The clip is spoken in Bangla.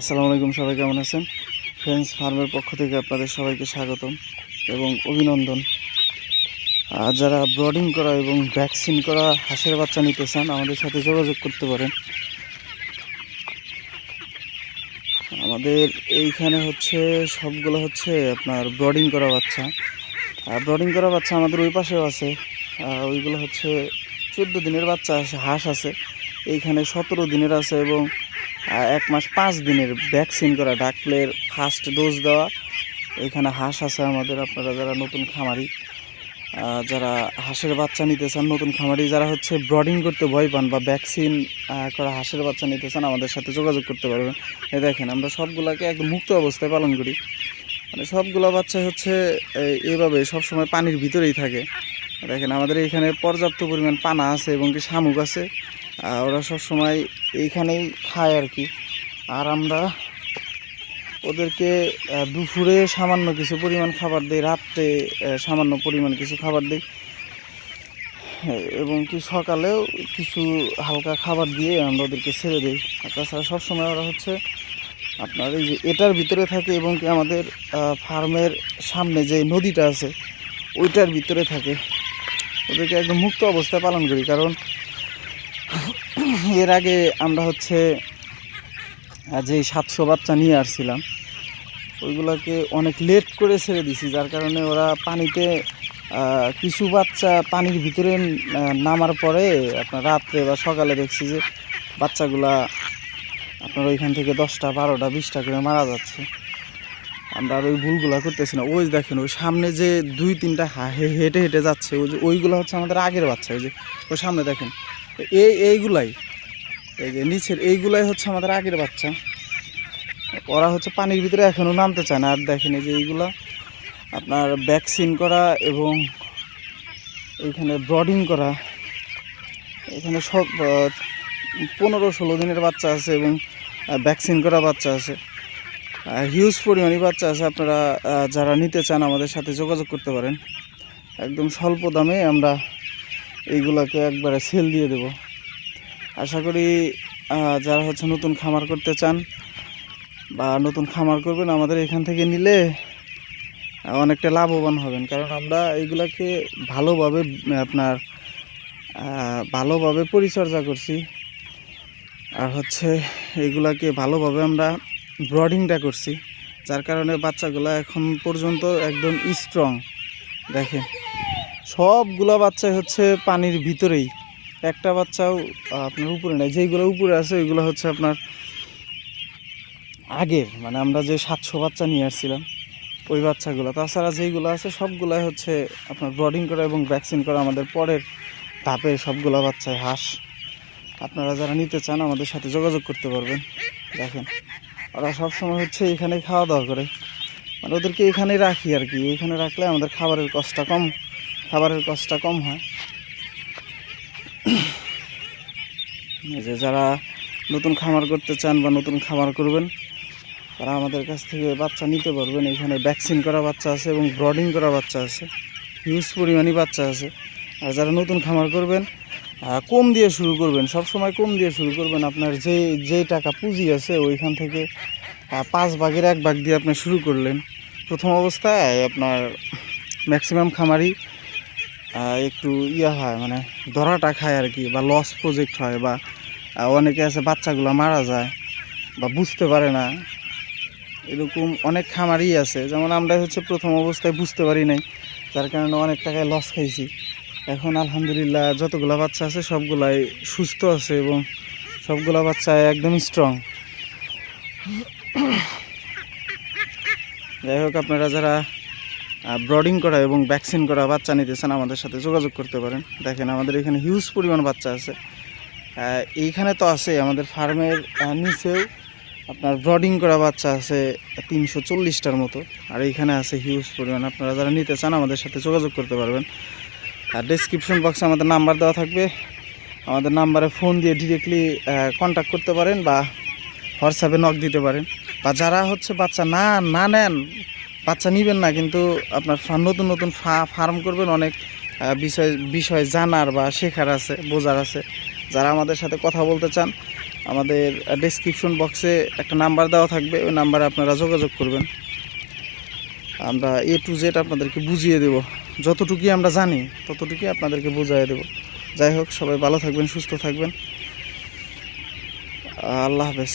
আসসালামু আলাইকুম, সবাই কেমন আছেন? ফ্রেন্ডস ফার্মের পক্ষ থেকে আপনাদের সবাইকে স্বাগতম এবং অভিনন্দন। আর যারা ব্রডিং করা এবং ভ্যাকসিন করা হাঁসের বাচ্চা নিতে চান, আমাদের সাথে যোগাযোগ করতে পারেন। আমাদের এইখানে হচ্ছে, সবগুলো হচ্ছে আপনার ব্রডিং করা বাচ্চা। আর ব্রডিং করা বাচ্চা আমাদের ওই পাশেও আছে। ওইগুলো হচ্ছে চোদ্দ দিনের বাচ্চা, হাঁস আছে। এইখানে সতেরো দিনের আছে এবং এক মাস পাঁচ দিনের ভ্যাকসিন করা ডাকলের ফার্স্ট ডোজ দেওয়া। এখানে হাঁস আছে আমাদের, আপনারা যারা নতুন খামারি যারা হাঁসের বাচ্চা নিতে চান, নতুন খামারি, যারা হচ্ছে ব্রডিং করতে ভয় পান বা ভ্যাকসিন করা হাঁসের বাচ্চা নিতে চান, আমাদের সাথে যোগাযোগ করতে পারবেন। এই দেখেন, আমরা সবগুলোকে একদম মুক্ত অবস্থায় পালন করি। মানে সবগুলো বাচ্চা হচ্ছে, এই- এইভাবে সবসময় পানির ভিতরেই থাকে। দেখেন, আমাদের এখানে পর্যাপ্ত পরিমাণ পানা আছে এবং কি শামুক আছে। ওরা সবসময় এইখানেই খায় আর কি। আর আমরা ওদেরকে দুপুরে সামান্য কিছু পরিমাণ খাবার দিই, রাত্রে সামান্য পরিমাণ কিছু খাবার দিই। এবং কি সকালেও কিছু হালকা খাবার দিয়ে আমরা ওদেরকে ছেড়ে দিই। আর তাছাড়া সবসময় ওরা হচ্ছে আপনার এই যে এটার ভিতরে থাকে এবং কি আমাদের ফার্মের সামনে যে নদীটা আছে, ওইটার ভিতরে থাকে। ওদেরকে একদম মুক্ত অবস্থায় পালন করি। কারণ এর আগে আমরা হচ্ছে যে সাতশো বাচ্চা নিয়ে আসছিলাম, ওইগুলোকে অনেক লেট করে ছেড়ে দিছি, যার কারণে ওরা পানিতে কিছু বাচ্চা পানির ভিতরে নামার পরে আপনার রাত্রে বা সকালে দেখছি যে বাচ্চাগুলা আপনার ওইখান থেকে দশটা, বারোটা, বিশটা করে মারা যাচ্ছে। আমরা আর ওই ভুলগুলো করতেছি না। ওই দেখেন, ওই সামনে যে দুই, তিনটা হেঁটে হেঁটে যাচ্ছে, ওই যে ওইগুলো হচ্ছে আমাদের আগের বাচ্চা, ওই যে ওই সামনে দেখেন, এই, এইগুলাই এই যে নিচের এইগুলাই হচ্ছে আমাদের আগের বাচ্চা। ওরা হচ্ছে পানির ভিতরে এখনও নামতে চায় না। আর দেখেন এই যে এইগুলা, আপনার ভ্যাকসিন করা এবং এইখানে ব্রডিং করা। এখানে সব পনেরো ষোলো দিনের বাচ্চা আছে এবং ভ্যাকসিন করা বাচ্চা আছে। হিউজ পরিমাণে বাচ্চা আছে। আপনারা যারা নিতে চান আমাদের সাথে যোগাযোগ করতে পারেন। একদম স্বল্প দামে আমরা এইগুলোকে একবারে সেল দিয়ে দেব। আশা করি যারা হচ্ছে নতুন খামার করতে চান বা নতুন খামার করবেন, আমাদের এখান থেকে নিলে অনেকটা লাভবান হবেন। কারণ আমরা এইগুলাকে ভালোভাবে, আপনার ভালোভাবে পরিচর্যা করছি। আর হচ্ছে এইগুলাকে ভালোভাবে আমরা ব্রডিংটা করছি, যার কারণে বাচ্চাগুলো এখন পর্যন্ত একদম স্ট্রং দেখেন, সবগুলো বাচ্চাই হচ্ছে পানির ভিতরেই। একটা বাচ্চাও আপনার উপরে নেই। যেইগুলো উপরে আছে, ওইগুলো হচ্ছে আপনার আগের মানে আমরা যে সাতশো বাচ্চা নিয়ে আসছিলাম, ওই বাচ্চাগুলো। তাছাড়া যেইগুলো আছে, সবগুলাই হচ্ছে আপনার ব্রডিং করা এবং ভ্যাকসিন করা আমাদের পরের ধাপের সবগুলো বাচ্চায় হাঁস। আপনারা যারা নিতে চান, আমাদের সাথে যোগাযোগ করতে পারবেন। দেখেন, ওরা সবসময় হচ্ছে এখানে খাওয়া দাওয়া করে। মানে ওদেরকে এখানে রাখি আর কি। এখানে রাখলে আমাদের খাবারের কষ্টটা কম, খাবারের কষ্টটা কম হয়। যে যারা নতুন খামার করতে চান বা নতুন খামার করবেন, তারা আমাদের কাছ থেকে বাচ্চা নিতে পারবেন। এখানে ভ্যাকসিন করা বাচ্চা আছে এবং ব্রডিং করা বাচ্চা আছে। হিউজ পরিমাণই বাচ্চা আছে। আর যারা নতুন খামার করবেন কম দিয়ে শুরু করবেন সব সময় কম দিয়ে শুরু করবেন। আপনার যে যে টাকা পুঁজি আছে, ওইখান থেকে পাঁচ ভাগের এক ভাগ দিয়ে আপনি শুরু করলেন। প্রথম অবস্থায় আপনার ম্যাক্সিমাম খামারই একটু ইয়া হয় মানে ধরাটা খায় আর কি, বা লস প্রজেক্ট হয়, বা অনেকে আছে বাচ্চাগুলো মারা যায়, বা বুঝতে পারে না। এরকম অনেক খামারই আছে, যেমন আমরা হচ্ছে প্রথম অবস্থায় বুঝতে পারি নাই, যার কারণে অনেক টাকায় লস খাইছি। এখন আলহামদুলিল্লাহ যতগুলো বাচ্চা আছে সবগুলাই সুস্থ আছে এবং সবগুলো বাচ্চা একদম স্ট্রং যাই হোক, আপনারা যারা ব্রডিং করা এবং ভ্যাকসিন করা বাচ্চা নিতে চান আমাদের সাথে, যোগাযোগ করতে পারেন। দেখেন, আমাদের এখানে হিউজ পরিমাণ বাচ্চা আছে। এইখানে তো আছে, আমাদের ফার্মের নিচেও আপনার ব্রডিং করা বাচ্চা আছে তিনশো চল্লিশটার মতো। আর এইখানে আছে হিউজ পরিমাণ। আপনারা যারা নিতে চান, আমাদের সাথে যোগাযোগ করতে পারবেন। আর ডিসক্রিপশন বক্সে আমাদের নাম্বার দেওয়া থাকবে। আমাদের নাম্বারে ফোন দিয়ে ডিরেক্টলি কন্ট্যাক্ট করতে পারেন বা হোয়াটসঅ্যাপে নক দিতে পারেন। বা যারা হচ্ছে বাচ্চা না না নেন বাচ্চা নেবেন না, কিন্তু আপনার নতুন নতুন ফার্ম করবেন, অনেক বিষয় বিষয় জানার বা শেখার আছে, বোঝার আছে। যারা আমাদের সাথে কথা বলতে চান, আমাদের ডেসক্রিপশন বক্সে একটা নাম্বার দেওয়া থাকবে, ওই নাম্বারে আপনারা যোগাযোগ করবেন। আমরা এ টু জেড আপনাদেরকে বুঝিয়ে দেব। যতটুকুই আমরা জানি, ততটুকুই আপনাদেরকে বুঝিয়ে দেব। যাই হোক, সবাই ভালো থাকবেন, সুস্থ থাকবেন। আল্লাহ হাফেজ।